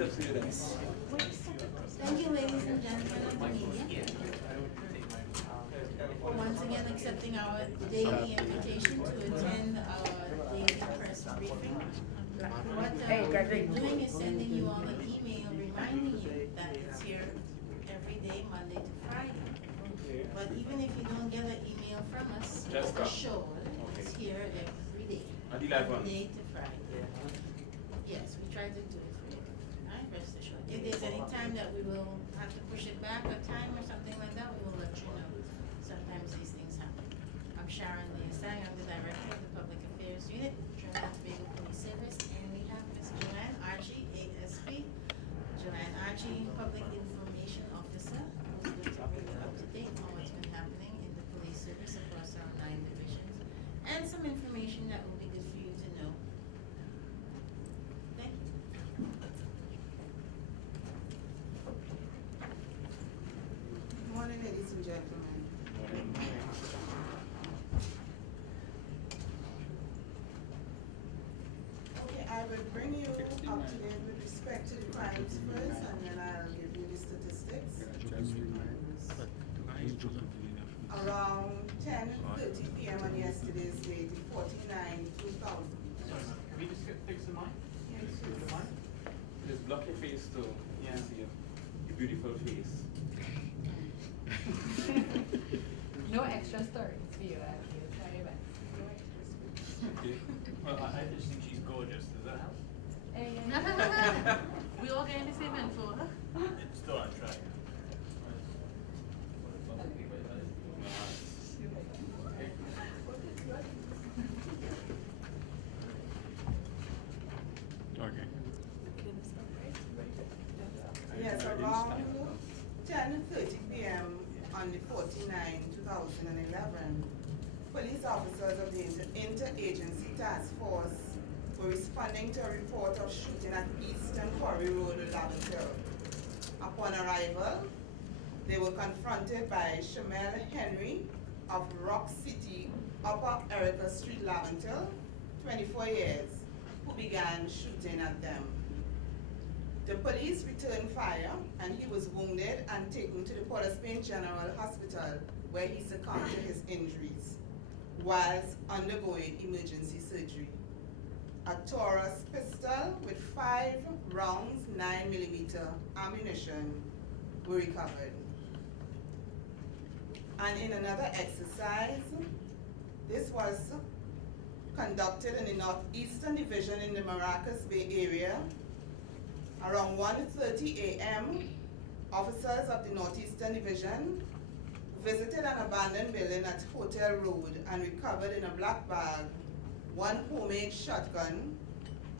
yourself to the desk. Thank you, ladies and gentlemen of the media, for once again accepting our daily invitation to attend our daily press briefing. What we're doing is sending you all an email reminding you that it's here every day, Monday to Friday. But even if you don't get an email from us, Just the come. show is here every day. At 11. Monday to Friday. Yes, we try to do it for you. Alright, rest assured. If there's any time that we will have to push it back a time or something like that, we will let you know. Sometimes these things happen. I'm Sharon Leasang, I'm the Director of the Public Affairs Unit, Trinidad and Tobago Police Service, and we have Ms. Joanne Archie, ASP, Joanne Archie, Public Information Officer, who's going to bring you up to date on what's been happening in the police service across our 9 divisions, and some information that will be good for you to know. Thank you. Good morning, ladies and gentlemen. Okay, I will bring you up to date with respect to the crimes first, and then I'll give you the statistics. Around 10:30 p.m. on yesterday's date, 49-2000. Can we just fix the mic? Yes, Fix the mic? Just block your face too. Yeah. See your beautiful face. No extra stories for you, you try your best. Okay. Well, I just think she's gorgeous. Does that help? Hey, we all getting the same info, huh? It's still on track. Okay. Yes, around 10:30 p.m. on the 49-2011, police officers of the Interagency Task Force were responding to a report of shooting at Eastern Quarry Road, Laventille. Upon arrival, they were confronted by Shamel Henry of Rock City, Upper Erica Street, Laventille, 24 years, who began shooting at them. The police returned fire and he was wounded and taken to the Port of Spain General Hospital where he succumbed to his injuries whilst undergoing emergency surgery. A Taurus pistol with 5 rounds 9mm ammunition were recovered. And in another exercise, this was conducted in the Northeastern Division in the Maracas Bay area. Around 1:30 a.m., officers of the Northeastern Division visited an abandoned building at Hotel Road and recovered in a black bag 1 homemade shotgun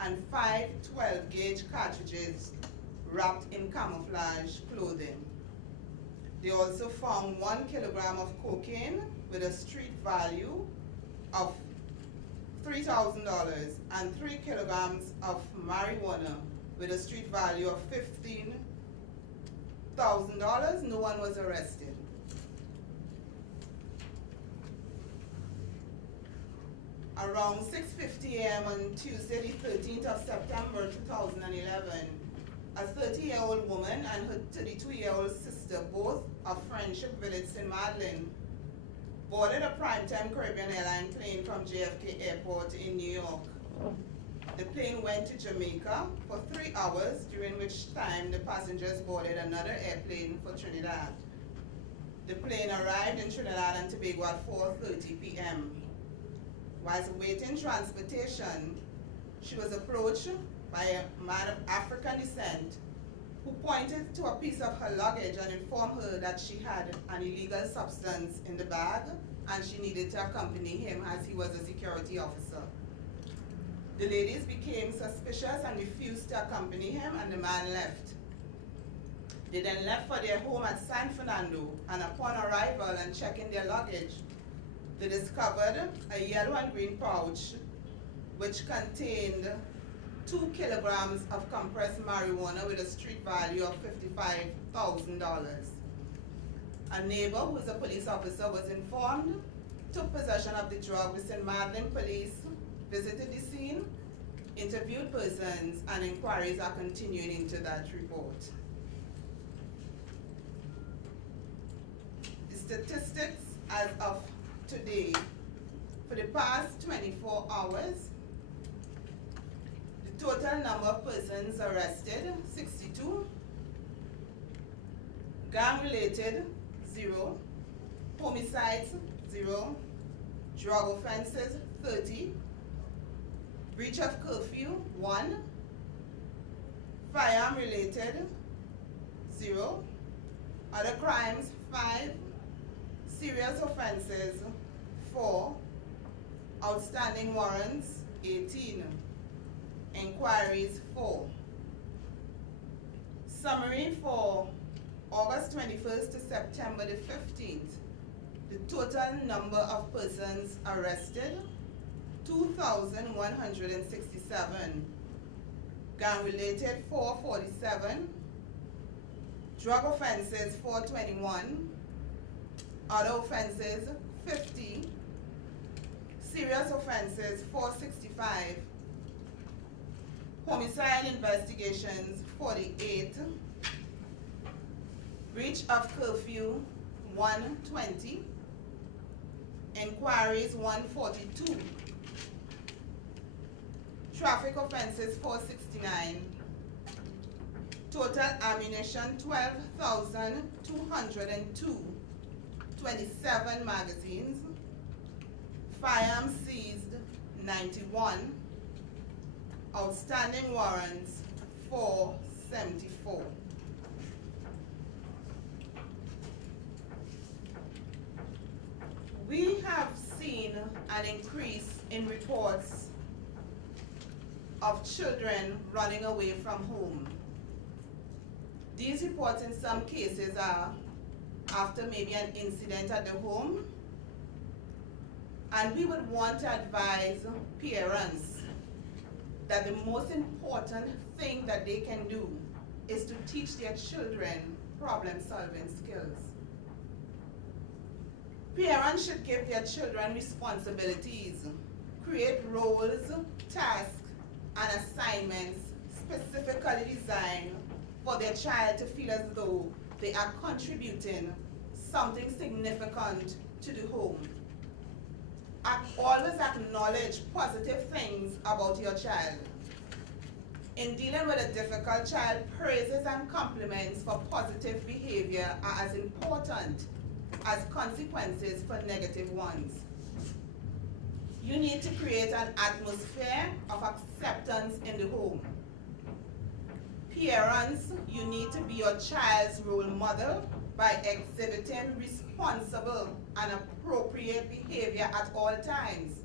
and 5 12-gauge cartridges wrapped in camouflage clothing. They also found 1 kilogram of cocaine with a street value of $3,000 and 3 kilograms of marijuana with a street value of $15,000. No one was arrested. Around 6:50 a.m. on Tuesday, the 13th of September 2011, a 30-year-old woman and her 32-year-old sister, both of Friendship Village, St. Madeleine, boarded a primetime Caribbean airline plane from JFK Airport in New York. The plane went to Jamaica for 3 hours, during which time the passengers boarded another airplane for Trinidad. The plane arrived in Trinidad and Tobago at 4:30 p.m. Whilst awaiting transportation, she was approached by a man of African descent who pointed to a piece of her luggage and informed her that she had an illegal substance in the bag and she needed to accompany him as he was a security officer. The ladies became suspicious and refused to accompany him, and the man left. They then left for their home at San Fernando, and upon arrival and checking their luggage, they discovered a yellow and green pouch which contained 2 kilograms of compressed marijuana with a street value of $55,000. A neighbor who is a police officer was informed, took possession of the drug. The St. Madeleine police visited the scene, interviewed persons, and inquiries are continuing into that report. The statistics as of today, for the past 24 hours, the total number of persons arrested, 62, gang-related, 0, homicides, 0, drug offenses, 30, breach of curfew, 1, firearm-related, 0, other crimes, 5, serious offenses, 4, outstanding warrants, 18, inquiries, 4. Summary for August 21st to September the 15th. The total number of persons arrested, 2,167. Gang-related, 447. Drug offenses, 421. Other offenses, 50. Serious offenses, 465. Homicide investigations, 48. Breach of curfew, 120. Inquiries, 142. Traffic offenses, 469. Total ammunition, 12,202. 27 magazines. Firearms seized, 91. Outstanding warrants, 474. We have seen an increase in reports of children running away from home. These reports in some cases are after maybe an incident at the home, and we would want to advise parents that the most important thing that they can do is to teach their children problem-solving skills. Parents should give their children responsibilities, create roles, tasks, and assignments specifically designed for their child to feel as though they are contributing something significant to the home. Always acknowledge positive things about your child. In dealing with a difficult child, praises and compliments for positive behavior are as important as consequences for negative ones. You need to create an atmosphere of acceptance in the home. Parents, you need to be your child's role model by exhibiting responsible and appropriate behavior at all times.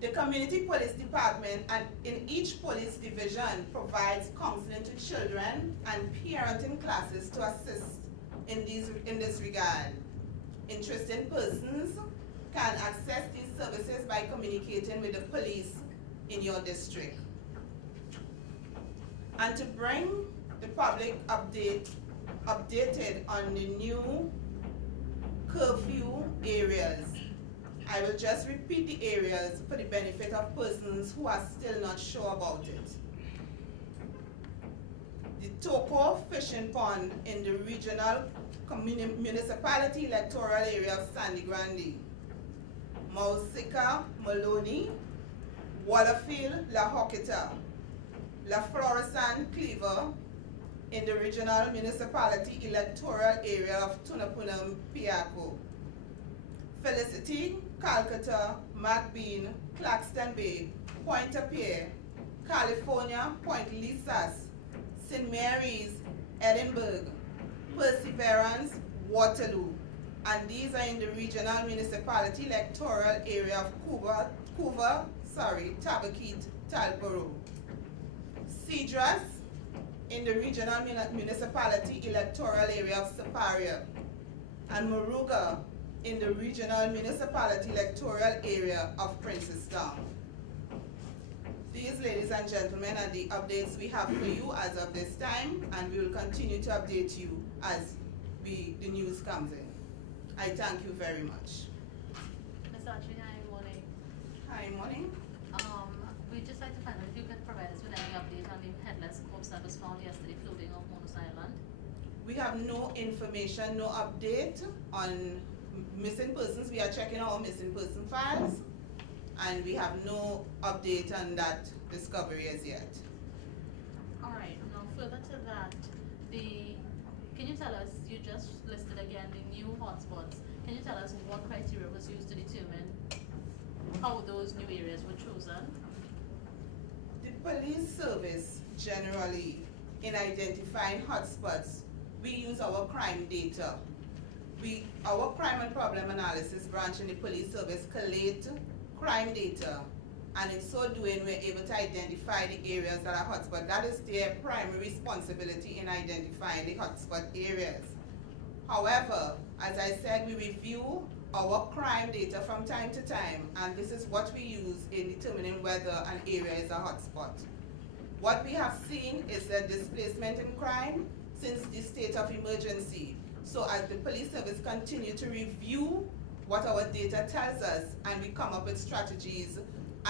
The community police department and in each police division provides counseling to children and parenting classes to assist in this regard. Interested persons can access these services by communicating with the police in your district. And to bring the public updated on the new curfew areas, I will just repeat the areas for the benefit of persons who are still not sure about it. The Tobago fishing pond in the regional municipality electoral area of Sandy Grande. Mausika, Maloney, Waterfield, La Hocketa, La Florissant, Cleaver in the regional municipality electoral area of Tunapunam, Piaco. Felicity, Calcutta, McBean, Claxton Bay, Pointe-a-Pierre, California, Point Lisas, St. Mary's, Edinburgh, Perseverance, Waterloo, and these are in the regional municipality electoral area of Tabaquite, Talboro. Cedras in the regional municipality electoral area of Superior, and Moruga in the regional municipality electoral area of Princestown. These, ladies and gentlemen, are the updates we have for you as of this time, and we will continue to update you as the news comes in. I thank you very much. Ms. Audrey, hi, morning. Hi, morning. We just just like to find out if you could provide us with any update on the headless corpse that was found yesterday floating off Monos Island. We have no information, no update on missing persons. We are checking our missing person files, and we have no update on that discovery as yet. Alright, now further to that, can you tell us, you just listed again the new hotspots, can you tell us what criteria was used to determine how those new areas were chosen? The police service generally, in identifying hotspots, we use our crime data. Our crime and problem analysis branch in the police service collate crime data, and in so doing we're able to identify the areas that are hotspot. That is their primary responsibility in identifying the hotspot areas. However, as I said, we review our crime data from time to time, and this is what we use in determining whether an area is a hotspot. What we have seen is a displacement in crime since the state of emergency. So as the police service continue to review what our data tells us, and we come up with strategies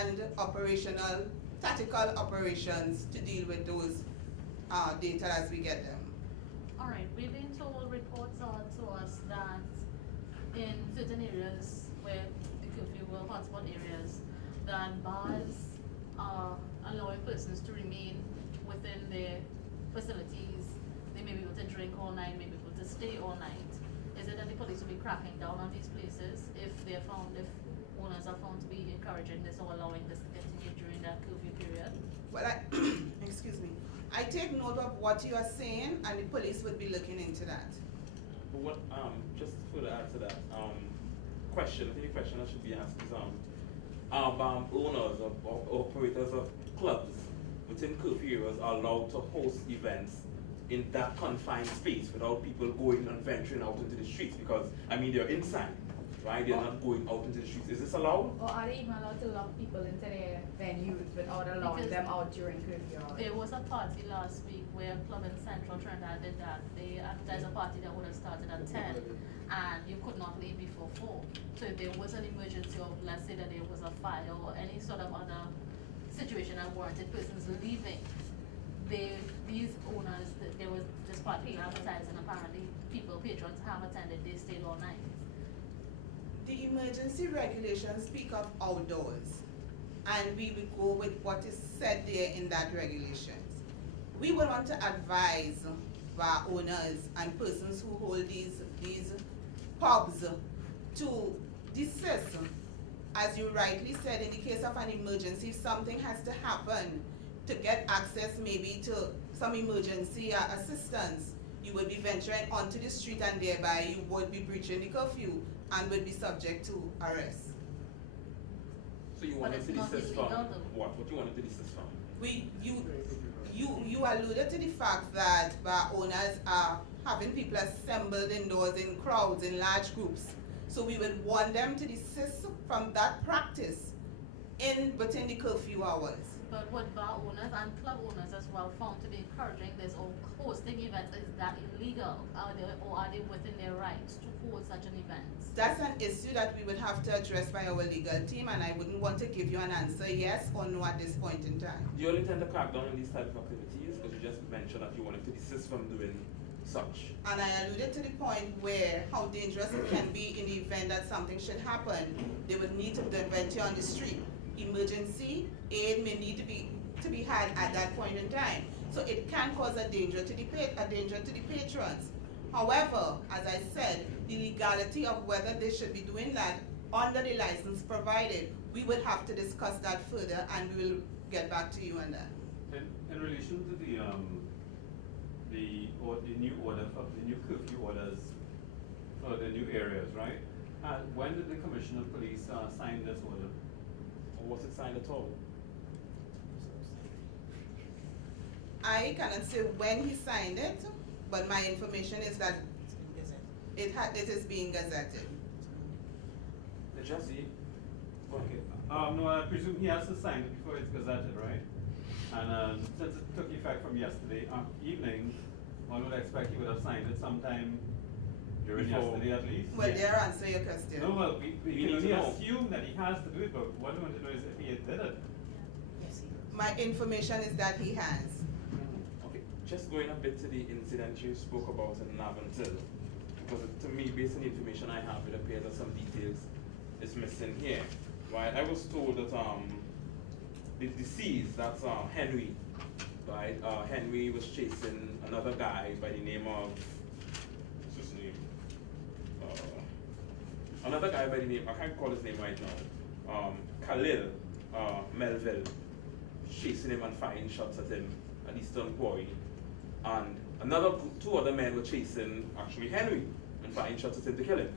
and tactical operations to deal with those data as we get them. Alright, we've been told, reports are to us that in certain areas where the curfew were hotspot areas, that bars are allowing persons to remain within their facilities. They may be able to drink all night, may be able to stay all night. Is it that the police will be cracking down on these places if owners are found to be encouraging this or allowing this to continue during that curfew period? Well, excuse me. I take note of what you are saying, and the police would be looking into that. But what, just to further add to that, I think the question that should be asked is, are owners or operators of clubs within curfew areas are allowed to host events in that confined space without people going and venturing out into the streets? Because, I mean, they're inside, right? They're not going out into the streets. Is this allowed? Or are they even allowed to lock people into their venues without allowing them out during curfew hours? There was a party last week where a club in Central Trinidad did that. They advertised a party that would have started at 10, and you could not leave before 4. So if there was an emergency of, let's say that there was a fire or any sort of other situation that warranted persons leaving, these owners, there was this party advertised, and apparently patrons have attended, they stayed all night. The emergency regulations speak of outdoors, and we will go with what is said there in that regulations. We would want to advise bar owners and persons who hold these pubs to desist. As you rightly said, in the case of an emergency, if something has to happen to get access maybe to some emergency assistance, you would be venturing onto the street, and thereby you would be breaching the curfew and would be subject to arrest. So you wanted to desist from what? What you wanted to desist from? You alluded to the fact that bar owners are having people assembled indoors in crowds, in large groups. So we would want them to desist from that practice within the curfew hours. But what bar owners and club owners as well found to be encouraging this or hosting events, is that illegal? Or are they within their rights to hold such an event? That's an issue that we would have to address by our legal team, and I wouldn't want to give you an answer yes or no at this point in time. Do you intend to crack down on these type of activities? Because you just mentioned that you wanted to desist from doing such. And I alluded to the point where how dangerous it can be in the event that something should happen. They would need to venture on the street. Emergency aid may need to be had at that point in time. So it can cause a danger to the patrons. However, as I said, the legality of whether they should be doing that under the license provided, we would have to discuss that further, and we will get back to you on that. In relation to the new order of the new curfew orders for the new areas, right? When did the Commissioner of Police sign this order? Or was it signed at all? I cannot say when he signed it, but my information is that it is being gazetted. Jesse? Okay. No, I presume he has to sign it before it's gazetted, right? And since it took effect from yesterday evening, one would expect he would have signed it sometime during yesterday at least. Well, there, answer your question. No, well, we need can to only know. assume that he has to do it, but what we want to know is if he did it. Yes, he My information is that he has. Okay, just going a bit to the incident you spoke about in Navantil, because to me, based on the information I have, it appears that some details is missing here. Right, I was told that the deceased, that's Henry, right? Henry was chasing another guy by the name of, what's his name? Another guy by the name, I can't call his name right now. Khalil Melville, chasing him and firing shots at him at Eastern Quarry. And two other men were chasing actually Henry and firing shots at him to kill him.